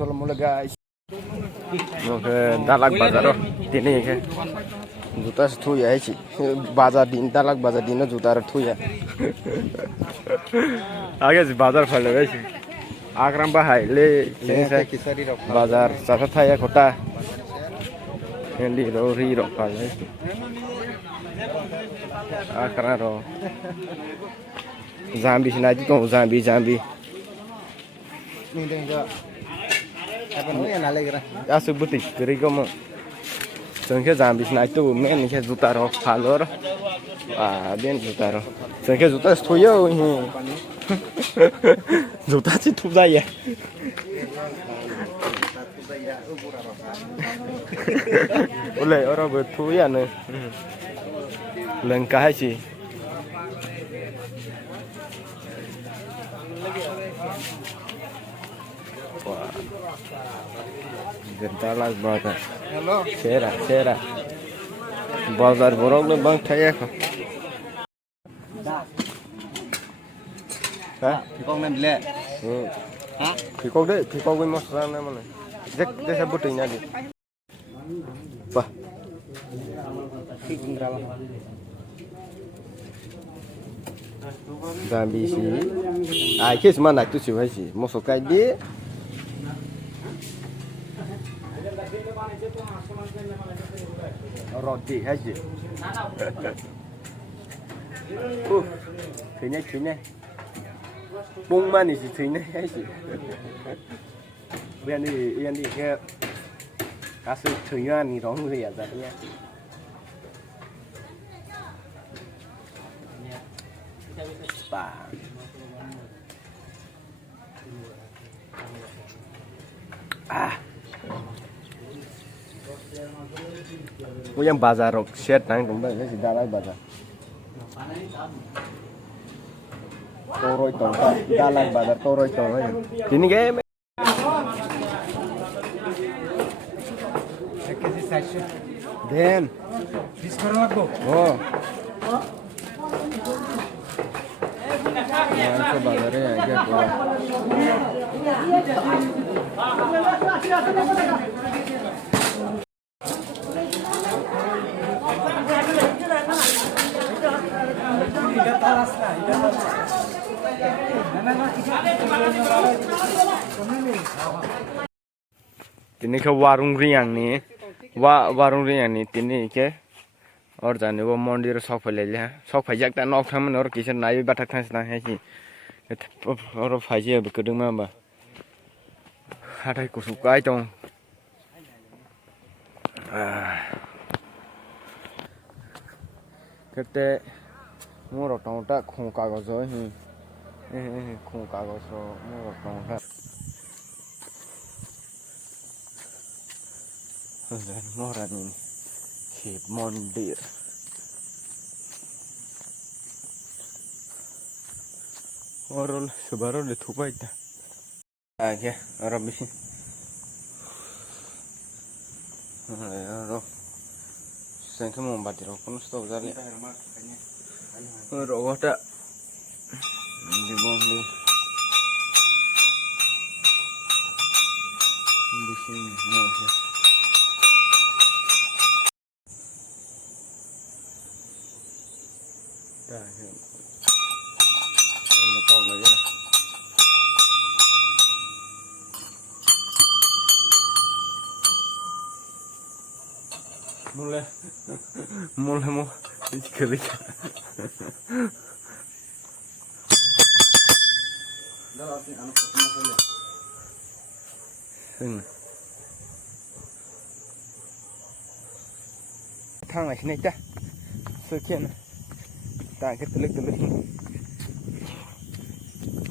Assalamualaikum guys. Oke, Dalak Bazar oh. Ini ke. Juta sethu ya sih. Bazar din Dalak Bazar din juta sethu ya. Aage sih bazar phale guys. Akram bahai le bazar sasa thaya khota. Endi ro ri ro phale. Akram ro. Zambi sinaji to zambi. Nih deh apa nih yang nale kira? Asuk butik kiri kamu. Sengke zambi sinaji to men ke juta ro phalo ro. Ah, bien juta ro. Sengke juta stoyo ini. Juta sih tu saya. Oleh orang betul ya nih. Lengkap sih. Wah, Dalak Bazar. Hello. Sera. Bazar borong le bang thaya kho. Hah? Kong nem le. Hah? Kikok cái masala na mana. Dek sabut ini aja. Wah. Zambi sih. Ah, kes mana tu sih sih. Masuk aja. Roti aja. Kayaknya. Bung manis sih aja. Yang di ke kasus tujuan nih dong ya tadinya. Yang bazar rok set nang tumba si Dalak Bazar. Toroi tong Dalak Bazar toroi tong. Ini game. Den. Diskon লাগবো Oh. Nah, bazarnya aja gua. Ini ke warung riang nih. Warung riang nih ini ke. और जाने वो मंदिर शौक ले लिया शौक फाइज एक टाइम ऑफ टाइम और किसी नाई बात था इसना है कि और फाइज अब कदम में बा हाथाई को सुकाई तो कहते मोर टाउटा खों कागज ही खों कागज मोर टाउटा Morani Hip Mondir. Orang sebaru le thupa ita. Aja, orang bisi. Orang. Sengke mau batir pun stop jali. Orang ada di bawah bisi no sih. Dah, kita tahu lagi lah. Mulai mau dikali. Thang này này ta, sơ kiện này. Ta cái tลึก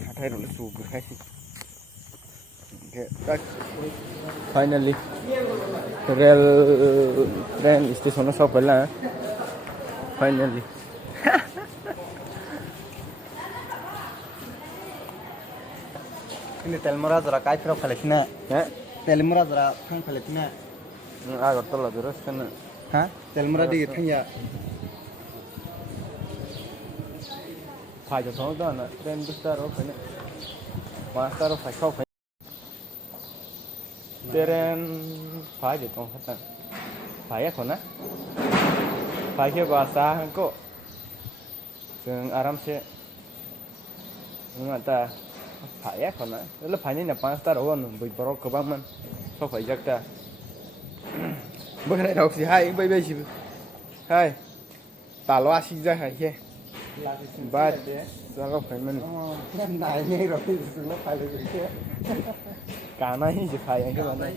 hatai rồi su cái hay okay finally rail train station nó sắp là finally ini telmora zara kai phira phaletina telmora zara thang phaletina agar tala terus kan ha telmora di thang ya phải cho số đó là trên bức tờ rồi phải này quá tờ rồi phải không phải teren phải thì không hết phải á còn á phải cái bahasa kok sing aram se ngata phải á còn á là phải ni na 5 star on bui bro ko bang man so phải jak ta bữa nay đọc gì hay bây bây gì hay tả loa xí ra hay kia ba sao có phải mình Nên này nghe rồi thì nó phải là gì thế? cả này chỉ phải anh các bạn này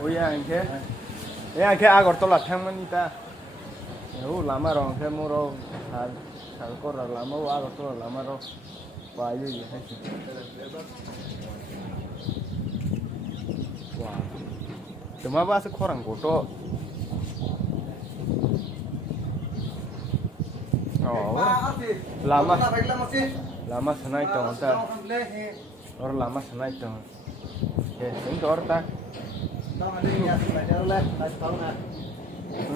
ôi anh thế agor tola thang manita lama rong thế moro hal ko lama agor tola lama ro bayu ya wah cuma bahasa kurang koto oh lama senai to ta or lama senai to sing to ta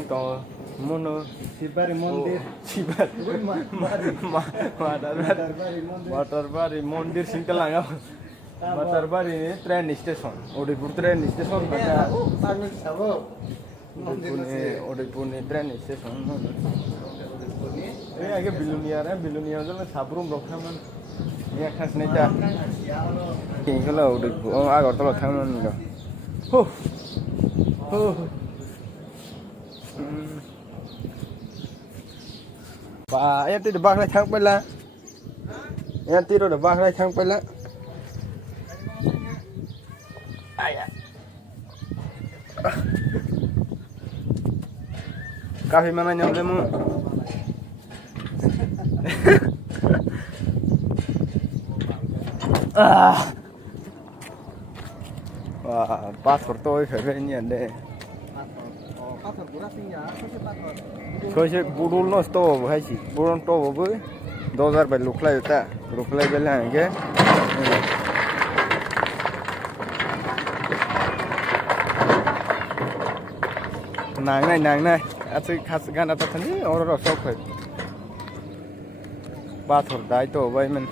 to mono Sibari Mondir. Matarbari Mondir Singkalanga. Matarbari train station. Udaipur train station. Sangat sabo. Udaipur train station. Ini agak biluniar tu lah sabrum rokhaman. Ini khas neja. Ini kalau Udaipur, agak terlalu thangan ni. Và em ti được bác lại thang bên là em ti được bác lại thang bên là ai à cà phê mana nhau demo passport tôi phải về nhận đây Kau cek budul nos to, hai sih, budul to apa? 2000 bel luklai itu, luklai bel yang ke? Nang này, asal khas gan atau tadi orang sok. Passport dah itu, bayi men.